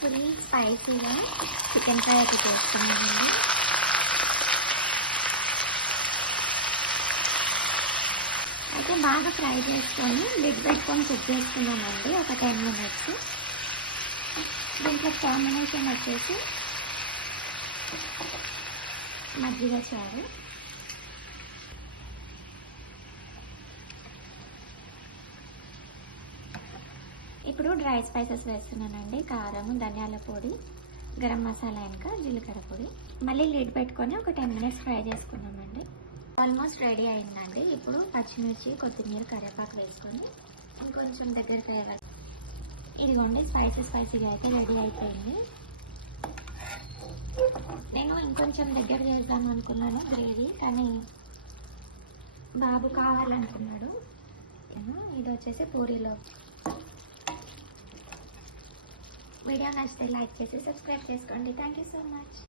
Full స్పైసీగా chicken fry అయితే చేస్తున్నానండి. అయితే బాగా ఫ్రై చేసుకొని లిడ్ పెట్టుకొని కుక్ చేసుకున్నానండి ఒక 10 మినిట్స్. దీంట్లో కాంబినేషన్ వచ్చేసి మజ్జిగ చారు, ఇప్పుడు డ్రై స్పైసెస్ వేస్తున్నానండి. కారం, ధనియాల పొడి, గరం మసాలా, ఇంకా జీలకర్ర పొడి. మళ్ళీ లిడ్ పెట్టుకొని ఒక 10 మినిట్స్ ఫ్రై చేసుకున్నామండి. ఆల్మోస్ట్ రెడీ అయిందండి. ఇప్పుడు పచ్చిమిర్చి, కొత్తిమీర, కరివేపాకు వేసుకొని ఇంకొంచెం దగ్గరికి అయ్యేలా ఇదిగోండి స్పైసీగా అయితే రెడీ అయిపోయింది. నేను ఇంకొంచెం దగ్గర చేద్దాం అనుకున్నాను గ్రేవీ, కానీ బాబు కావాలనుకున్నాడు. ఇది వచ్చేసి పూరీలో. వీడియో నచ్చితే లైక్ చేసి సబ్స్క్రైబ్ చేసుకోండి. Thank you so much.